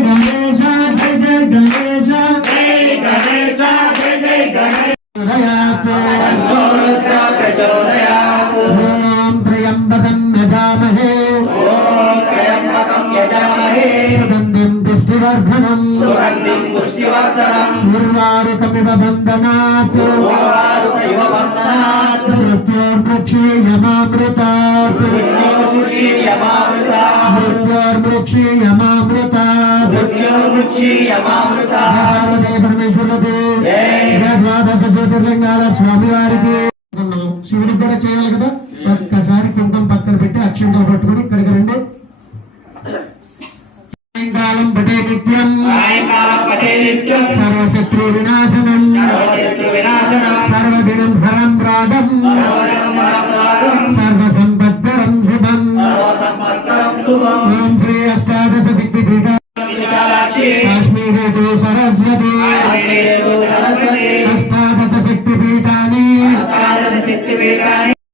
गणेश जय जय गणेश जय गणेश जय जय गणेश प्रचोदयात् ओम त्र्यंबकं यजामहे सुगंधिं पुष्टिवर्धनम् उर्वारुकमिव बन्धनात् मृत्योर्मुक्षीयमामृतात् परमेश्वरते ద్వాదశ జ్యోతిర్లింగాల స్వామి వారికి శివుడికి కూడా చేయాలి కదా. ఒక్కసారి కుంకుమ పక్కన పెట్టి అక్షంతలు పట్టుకుని ఇక్కడికి రండి. సాయంకాలం పటే నిత్యం సర్వశత్రు వినాశనం సర్వదినం ఫలం ప్రాదం సర్వ సంపత్కరం శుభం. ఓం శ్రీ అష్టాదశ శక్తి పీఠ కాశ్మీరే సరస్వతి అష్టాదశ శక్తి పీఠాని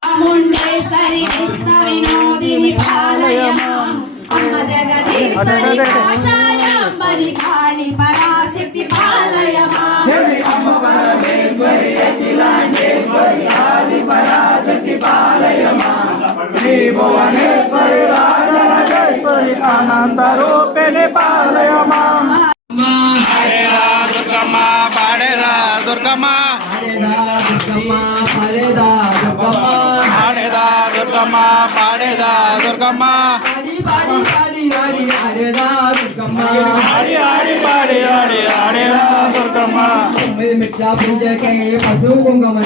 చాముండేశ్వరి కృష్ణ వినోదిని పాలయమాం అమ్మ జగదీశ్వరి కాషాయాంబరి కాళి పరాశక్తి పాలయమాం అమ్మ పరమేశ్వరి అఖిలాండేశ్వరి ఆది పరాశక్తి పాలయమాం శ్రీ భువనేశ్వరి రాజరాజేశ్వరి అనంత రూపిణి పాలయమాం. హరేరా దుర్గమ్మ పాడేదా దుర్గమ్మ పరేదా దుర్గమ్మ పాడేదా దుర్గమ్మ పాడేదా దుర్గమ్మ హరేదా దుర్గమ్మ ఆడి ఆడి పాడి ఆడి ఆడేదా దుర్గమ్మ మిట్లా పూజకే పశు కుంకుమ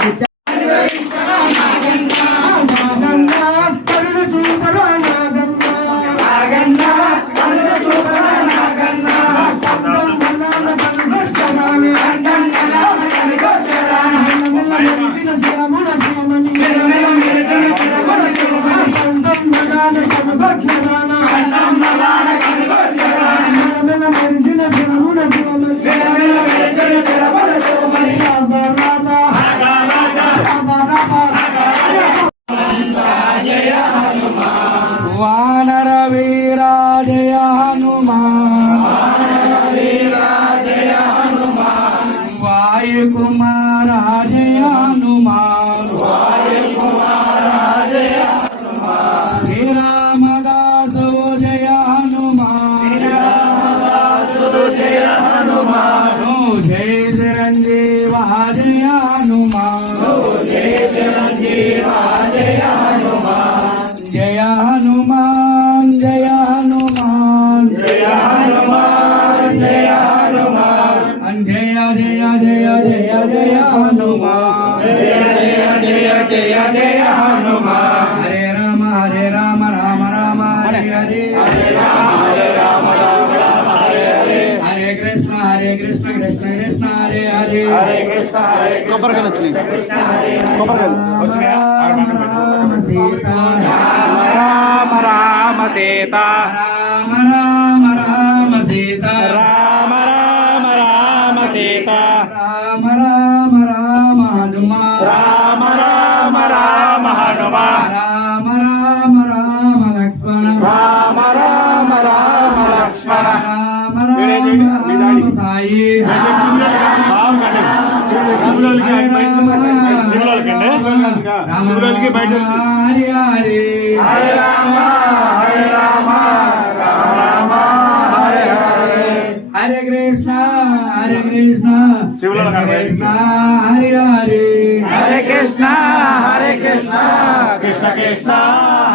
వానర వీరా జయ హనుమాన్ వాయు కుమార జయ హనుమాన్ శ్రీ రామదాసు జయ హనుమాన్ జయ చిరంజీవ జయ హనుమాన్ జయ హనుమాన్ జయ హనుమాన్ జయ హనుమాన్ జయ హనుమాన్ జయ జయ జయ జయ జయ హనుమాన్ జయ జయ జయ జయ జయ హనుమాన్. హరే రామ రామ రామ హరే హరే హరే రామ హరే హరే హరే కృష్ణ కృష్ణ కృష్ణ హరే హరే హరే కృష్ణ కొబ్బరికాయలు వచ్చినాయి సీతా రామ రామ సీతా రామ రామ రామ సీతా రామ రామ రామ సీతా రామ రామ రామ హనుమా రామ రామ రామ హనుమా రామ రామ రామ లక్ష్మణ రామ రామ రామ లక్ష్మణ రామ రామ సాయి బయట హరి హరే రామ రామ హరే హరే హరే కృష్ణ కృష్ణ హరి హరి హరే కృష్ణ కృష్ణ కృష్ణ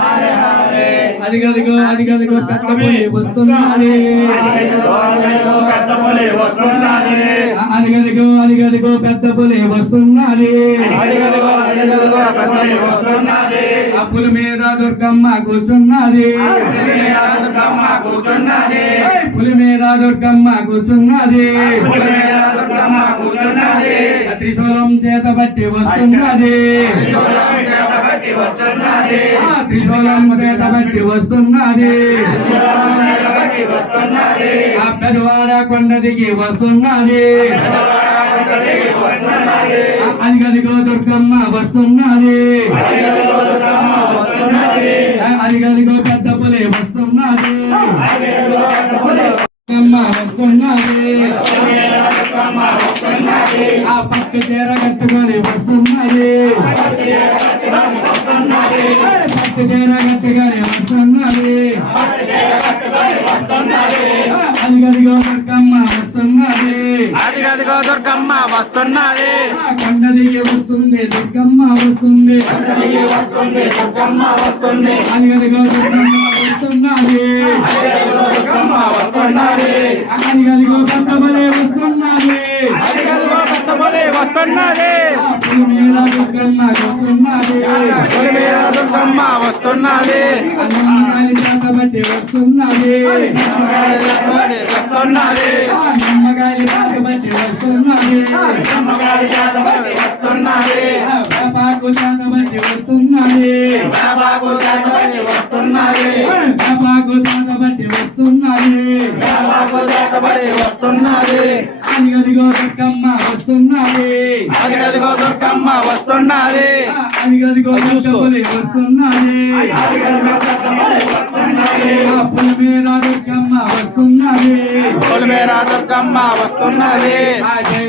హరే హరే. అదిగదిగో పెద్ద పులి వస్తున్నది అదిగదిగో పెద్ద పులి వస్తున్నది ఆ పులి మీద దుర్గమ్మ కూర్చున్నది పులి మీద దుర్గమ్మ కూర్చున్నది త్రిశూలం చేత పట్టి వస్తున్నది త్రిశూలం చేత పట్టి వస్తున్నది ఆ పెదవాడ కొండ దిగి వస్తున్నది అదిగదిగో దుర్గమ్మ వస్తున్నది అదిగదిగో పెద్ద పులి వస్తున్నది దుర్గమ్మ వస్తున్నది ఆ పక్క చీర కట్టుకొని వస్తున్నది పక్క చీర కట్టుకొని వస్తున్నది అదిగదిగో దుర్గమ్మ వస్తున్నది అదిగదిగో దుర్గమ్మ వస్తున్నది కొండ దిగి వస్తుంది దుర్గమ్మ వస్తుంది అదిగదిగో దుర్గమ్మ వస్తున్నది అదిగదిగో కట్టబలే వస్తున్నది వస్తున్నది పులి మీద దుర్గమ్మ వస్తున్నది దుర్గమ్మ వస్తున్నది అన్నమ్మాలి చేతబట్టి వస్తున్నది వస్తున్నది నమ్మగాలి చేతబట్టి వస్తున్నది వస్తున్నది బాబాకు చేతబట్టి వస్తున్నది బాబాకు చేతబడి వస్తున్నది బాబాకు చేతబట్టి వస్తున్నది బాబాకు చేతబడి వస్తున్నది అదిగదిగో దుర్గమ్మ వస్తున్నది అదిగదిగో దుర్గమ్మ వస్తున్నది అదిగదిగో కట్టబలి వస్తున్నది పులి మీద దుర్గమ్మ వస్తున్నది పొలిమేర దుర్గమ్మ వస్తున్నది జై